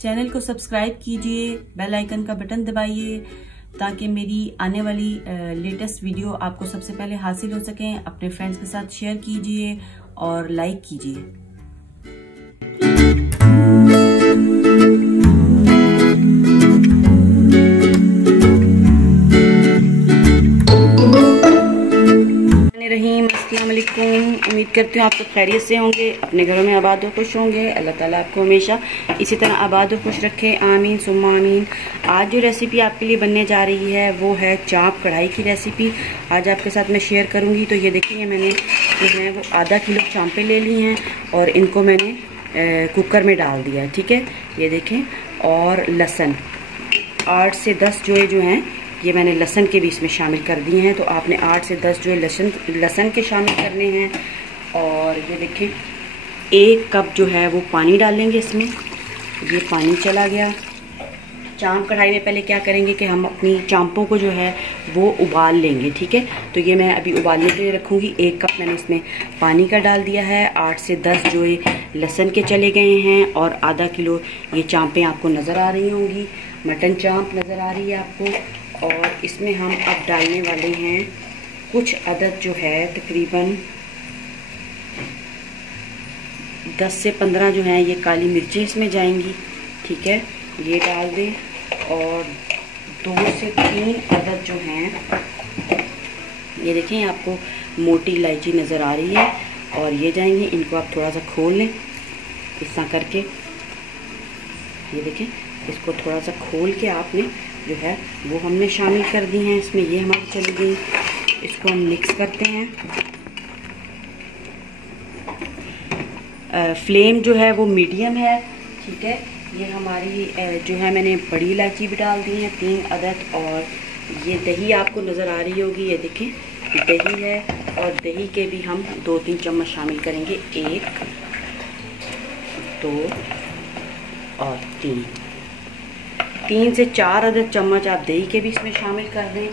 Channel को subscribe कीजिए, bell icon का बटन दबाइए ताकि मेरी आने वाली लेटेस्ट वीडियो आपको सबसे पहले हासिल हो सकें। अपने फ्रेंड्स के साथ शेयर कीजिए और लाइक कीजिए। उम्मीद करती हूँ आप सब खैरियत से होंगे, अपने घरों में आबाद और खुश होंगे। अल्लाह ताला आपको हमेशा इसी तरह आबाद और खुश रखे, आमीन सुम्मा आमीन। आज जो रेसिपी आपके लिए बनने जा रही है वो है चाप कढ़ाई की रेसिपी। आज आपके साथ मैं शेयर करूँगी। तो ये देखिए, मैंने जो है वो आधा किलो चांपे ले ली हैं और इनको मैंने कुकर में डाल दिया है। ठीक है, ये देखें। और लहसुन 8 से 10 जो हैं ये मैंने लहसुन के भी इसमें शामिल कर दिए हैं। तो आपने 8 से 10 जो लहसुन के शामिल करने हैं। और ये देखें, 1 कप जो है वो पानी डालेंगे इसमें। ये पानी चला गया। चांप कढ़ाई में पहले क्या करेंगे कि हम अपनी चांपों को जो है वो उबाल लेंगे। ठीक है, तो ये मैं अभी उबालने के लिए रखूँगी। 1 कप मैंने इसमें पानी का डाल दिया है। 8 से 10 जो ये लहसुन के चले गए हैं और आधा किलो ये चांपें आपको नज़र आ रही होंगी। मटन चांप नज़र आ रही है आपको। और इसमें हम अब डालने वाले हैं कुछ अदद जो है तकरीबन 10 से 15 जो हैं ये काली मिर्चें इसमें जाएंगी। ठीक है, ये डाल दें। और 2 से 3 अदद जो हैं ये देखें, आपको मोटी इलायची नज़र आ रही है और ये जाएंगे। इनको आप थोड़ा सा खोल लें इस तरह करके। ये देखें, इसको थोड़ा सा खोल के आपने जो है वो हमने शामिल कर दी हैं इसमें। ये हमारी चली गई। इसको हम मिक्स करते हैं। फ्लेम जो है वो मीडियम है। ठीक है, ये हमारी जो है मैंने बड़ी इलायची भी डाल दी है 3 अदद। और ये दही आपको नज़र आ रही होगी। ये देखें, दही है और दही के भी हम 2-3 चम्मच शामिल करेंगे। 1 2 और 3 से 4 अदद चम्मच आप दही के भी इसमें शामिल कर दें।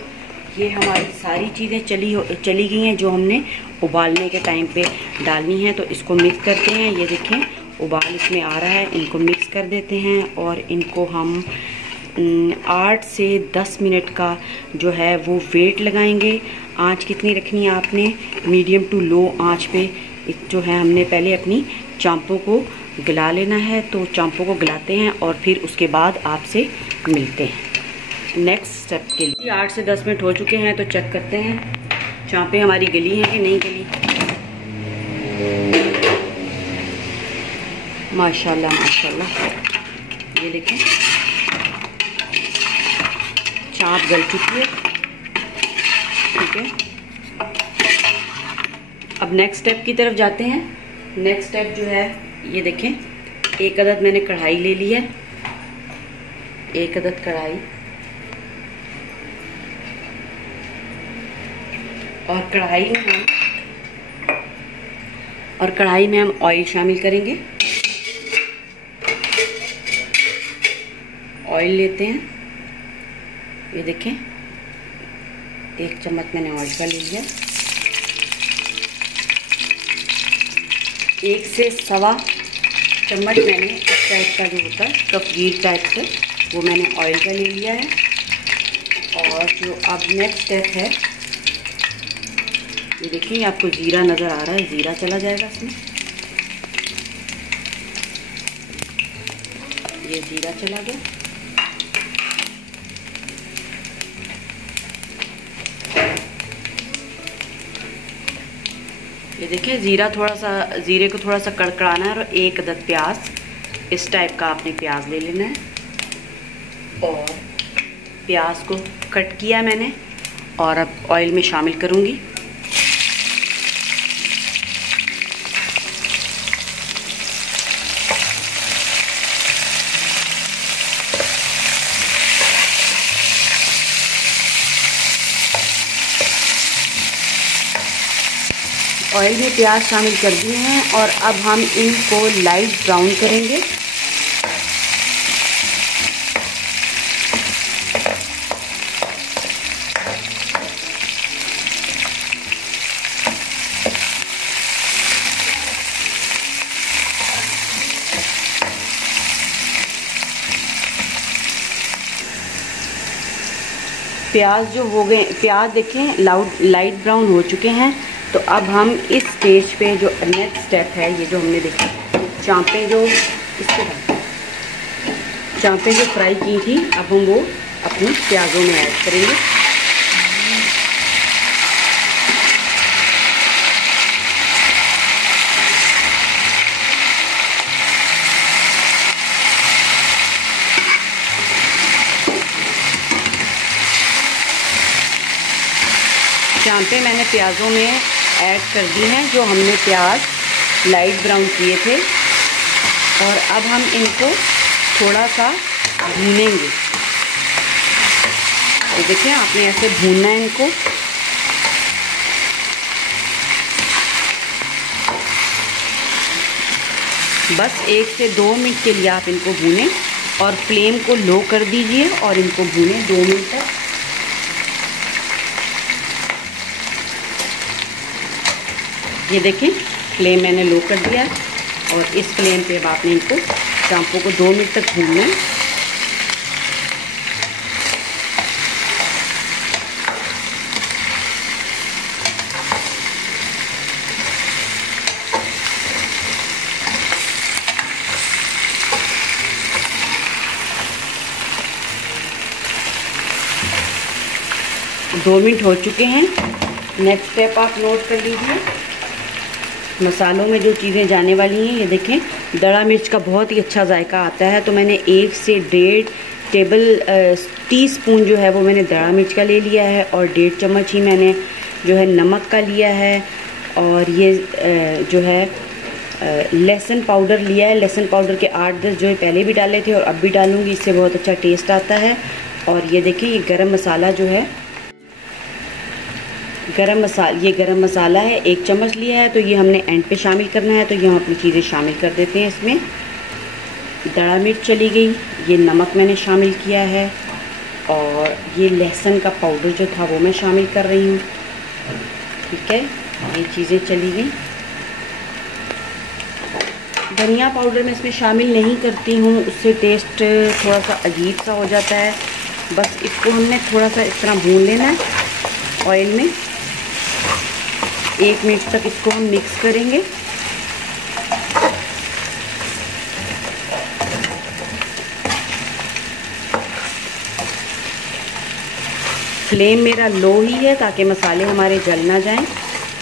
ये हमारी सारी चीज़ें चली गई हैं जो हमने उबालने के टाइम पे डालनी है। तो इसको मिक्स करते हैं। ये देखें, उबाल इसमें आ रहा है। इनको मिक्स कर देते हैं और इनको हम 8 से 10 मिनट का जो है वो वेट लगाएंगे। आंच कितनी रखनी है आपने? मीडियम टू लो आंच पे जो है हमने पहले अपनी चांपों को गला लेना है। तो चांपों को गलाते हैं और फिर उसके बाद आपसे मिलते हैं नेक्स्ट स्टेप के लिए। 8 से 10 मिनट हो चुके हैं, तो चेक करते हैं चांपें हमारी गली हैं कि नहीं गली। माशाल्लाह माशाल्लाह, ये देखें चांप गल चुकी है। ठीक है, अब नेक्स्ट स्टेप की तरफ जाते हैं। नेक्स्ट स्टेप जो है ये देखें, 1 अदद मैंने कढ़ाई ले ली है। 1 अदद कढ़ाई। और कढ़ाई में हम ऑयल शामिल करेंगे। ऑयल लेते हैं। ये देखें, 1 चम्मच मैंने ऑयल का ले लिया। 1 से सवा चम्मच मैंने इस टाइप का जो होता है कपगीर टाइप से वो मैंने ऑयल का ले लिया है। और जो अब नेक्स्ट स्टेप है, ये देखिए आपको जीरा नज़र आ रहा है। जीरा चला जाएगा इसमें। ये जीरा चला गया। ये देखिए, जीरे को थोड़ा सा कड़कड़ाना है। और 1 अदद प्याज, इस टाइप का आपने प्याज ले लेना है। और प्याज को कट किया मैंने और अब ऑयल में शामिल करूँगी। ऑयल में प्याज शामिल कर दिए हैं और अब हम इनको लाइट ब्राउन करेंगे। प्याज जो हो गए, प्याज देखें लाइट ब्राउन हो चुके हैं। तो अब हम इस स्टेज पे जो नेक्स्ट स्टेप है, ये जो हमने देखा चांपें जो चांपें जो फ्राई की थी, अब हम वो अपनी प्याज़ों में ऐड करेंगे। चांपें मैंने प्याज़ों में ऐड कर दी हैं, जो हमने प्याज लाइट ब्राउन किए थे। और अब हम इनको थोड़ा सा भूनेंगे। तो देखिए आपने ऐसे भूनना है इनको। बस 1 से 2 मिनट के लिए आप इनको भूनें और फ्लेम को लो कर दीजिए और इनको भूनें 2 मिनट तक। ये देखें फ्लेम मैंने लो कर दिया और इस फ्लेम पे अब आपने इनको चांपों को 2 मिनट तक भूनना है। दो मिनट हो चुके हैं। नेक्स्ट स्टेप आप नोट कर लीजिए। मसालों में जो चीज़ें जाने वाली हैं, ये देखें दड़ा मिर्च का बहुत ही अच्छा जायका आता है। तो मैंने 1 से 1.5 टीस्पून जो है वो मैंने दड़ा मिर्च का ले लिया है और 1.5 चम्मच ही मैंने जो है नमक का लिया है। और ये जो है लहसुन पाउडर लिया है। लहसुन पाउडर के 8-10 जो है पहले भी डाले थे और अब भी डालूँगी, इससे बहुत अच्छा टेस्ट आता है। और ये देखिए ये गरम मसाला जो है, ये गरम मसाला है, 1 चम्मच लिया है। तो ये हमने एंड पे शामिल करना है। तो ये हम अपनी चीज़ें शामिल कर देते हैं इसमें। दड़ा मिर्च चली गई, ये नमक मैंने शामिल किया है और ये लहसुन का पाउडर जो था वो मैं शामिल कर रही हूँ। ठीक है, ये चीज़ें चली गई। धनिया पाउडर मैं इसमें शामिल नहीं करती हूँ, उससे टेस्ट थोड़ा सा अजीब सा हो जाता है। बस इसको हमने थोड़ा सा इस तरह भून लेना है ऑयल में। 1 मिनट तक इसको हम मिक्स करेंगे। फ्लेम मेरा लो ही है ताकि मसाले हमारे जल ना जाएं।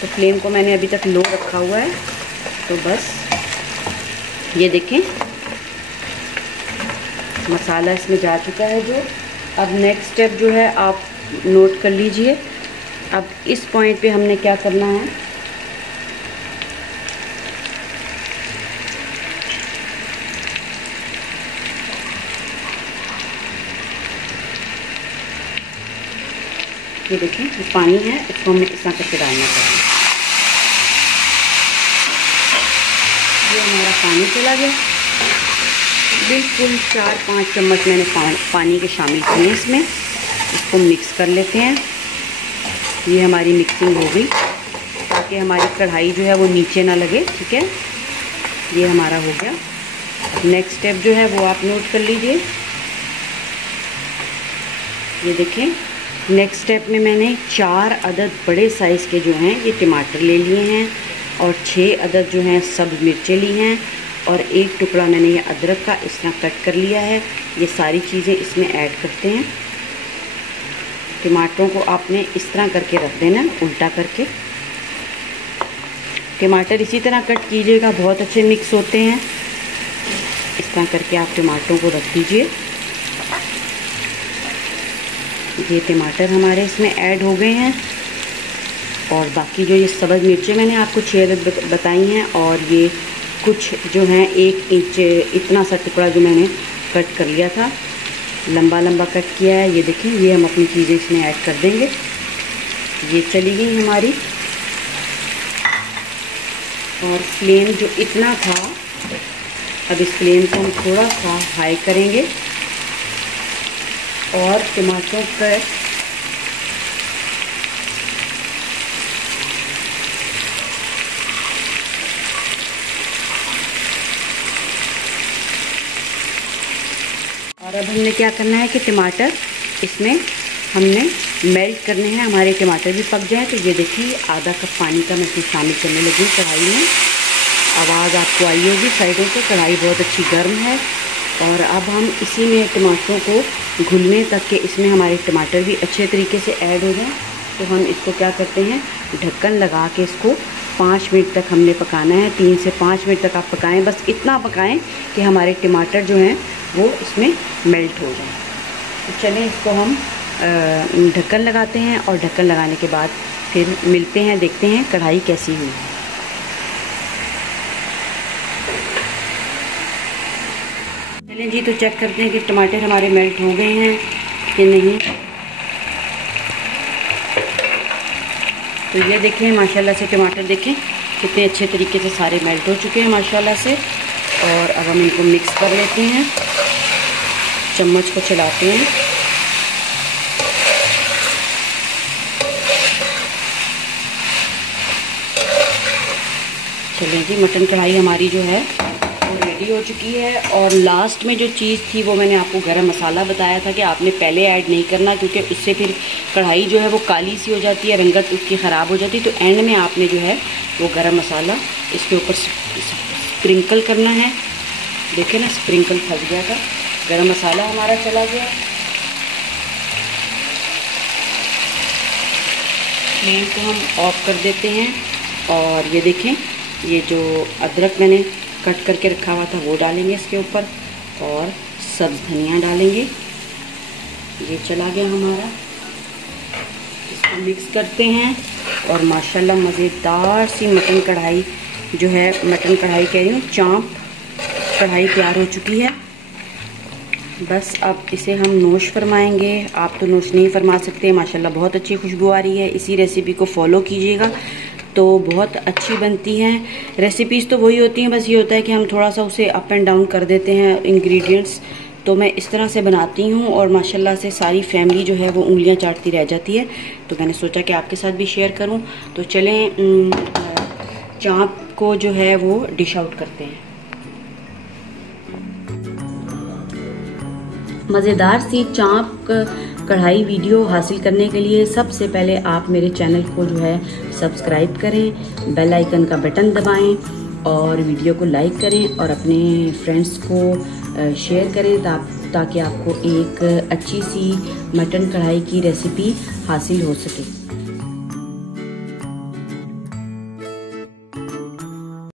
तो फ्लेम को मैंने अभी तक लो रखा हुआ है। तो बस ये देखें मसाला इसमें जा चुका है जो। अब नेक्स्ट स्टेप जो है आप नोट कर लीजिए। अब इस पॉइंट पे हमने क्या करना है, ये देखें ये पानी है, इसको हमें इस तरह करके डालना चाहिए। ये हमारा पानी चला गया। बिल्कुल 4-5 चम्मच मैंने पानी के शामिल किए इसमें। इसको मिक्स कर लेते हैं। ये हमारी मिक्सिंग हो गई ताकि हमारी कढ़ाई जो है वो नीचे ना लगे। ठीक है, ये हमारा हो गया। नेक्स्ट स्टेप जो है वो आप नोट कर लीजिए। ये देखें नेक्स्ट स्टेप में मैंने 4 अदद बड़े साइज़ के जो हैं ये टमाटर ले लिए हैं और 6 अदद जो हैं सब्ज़ मिर्चें ली हैं और 1 टुकड़ा मैंने ये अदरक का इस तरह कट कर लिया है। ये सारी चीज़ें इसमें ऐड करते हैं। टमाटरों को आपने इस तरह करके रख देना, उल्टा करके। टमाटर इसी तरह कट कीजिएगा, बहुत अच्छे मिक्स होते हैं। इस तरह करके आप टमाटरों को रख दीजिए। ये टमाटर हमारे इसमें ऐड हो गए हैं और बाकी जो ये सब्ज़ मिर्चें मैंने आपको 6 अदद बताई हैं और ये कुछ जो हैं 1 इंच इतना सा टुकड़ा जो मैंने कट कर लिया था, लंबा लंबा कट किया है। ये देखें ये हम अपनी चीज़ें इसमें ऐड कर देंगे। ये चली गई हमारी। और फ्लेम जो इतना था, अब इस फ्लेम को हम थोड़ा सा हाई करेंगे और टमाटरों पर और अब हमने क्या करना है कि टमाटर इसमें हमने मेल्ट करने हैं, हमारे टमाटर भी पक जाए। तो ये देखिए आधा कप पानी का मैं इसमें शामिल करने लगी कढ़ाई में। आवाज़ आपको आई होगी साइडों से, कढ़ाई बहुत अच्छी गर्म है। और अब हम इसी में टमाटरों को घुलने तक के इसमें हमारे टमाटर भी अच्छे तरीके से ऐड हो जाएं। तो हम इसको क्या करते हैं, ढक्कन लगा के इसको 5 मिनट तक हमने पकाना है। 3 से 5 मिनट तक आप पकाएं, बस इतना पकाएं कि हमारे टमाटर जो हैं वो इसमें मेल्ट हो जाएं। तो चलें इसको हम ढक्कन लगाते हैं और ढक्कन लगाने के बाद फिर मिलते हैं, देखते हैं कढ़ाई कैसी हुई है। चलें जी, तो चेक करते हैं कि टमाटर हमारे मेल्ट हो गए हैं कि नहीं। तो ये देखें माशाल्लाह से टमाटर देखें कितने अच्छे तरीके से सारे मेल्ट हो चुके हैं माशाल्लाह से। और अब हम इनको मिक्स कर लेते हैं, चम्मच को चलाते हैं। चलिए जी, मटन कढ़ाई हमारी जो है वो रेडी हो चुकी है। और लास्ट में जो चीज़ थी वो मैंने आपको गरम मसाला बताया था कि आपने पहले ऐड नहीं करना, क्योंकि उससे फिर कढ़ाई जो है वो काली सी हो जाती है, रंगत उसकी ख़राब हो जाती है। तो एंड में आपने जो है वो गरम मसाला इसके ऊपर स्प्रिंकल करना है। देखें ना, स्प्रिंकल फंस गया था, गरम मसाला हमारा चला गया। फ्लेम को हम ऑफ कर देते हैं। और ये देखें, ये जो अदरक मैंने कट करके रखा हुआ था वो डालेंगे इसके ऊपर, और सब्ज़ धनिया डालेंगे। ये चला गया हमारा, इसको मिक्स करते हैं। और माशाल्लाह मज़ेदार सी मटन कढ़ाई जो है, मटन कढ़ाई कह रही हूँ, चाँप कढ़ाई तैयार हो चुकी है। बस अब इसे हम नोश फरमाएंगे। आप तो नोश नहीं फरमा सकते, माशाल्लाह बहुत अच्छी खुशबू आ रही है। इसी रेसिपी को फॉलो कीजिएगा तो बहुत अच्छी बनती हैं। रेसिपीज़ तो वही होती हैं, बस ये होता है कि हम थोड़ा सा उसे अप एंड डाउन कर देते हैं इंग्रेडिएंट्स। तो मैं इस तरह से बनाती हूँ और माशाल्लाह से सारी फैमिली जो है वो उंगलियां चाटती रह जाती है। तो मैंने सोचा कि आपके साथ भी शेयर करूँ। तो चलें चाँप को जो है वो डिश आउट करते हैं। मज़ेदार सी चाँप कढ़ाई वीडियो हासिल करने के लिए सबसे पहले आप मेरे चैनल को जो है सब्सक्राइब करें, बेल आइकन का बटन दबाएं और वीडियो को लाइक करें और अपने फ्रेंड्स को शेयर करें ताकि आपको एक अच्छी सी मटन कढ़ाई की रेसिपी हासिल हो सके।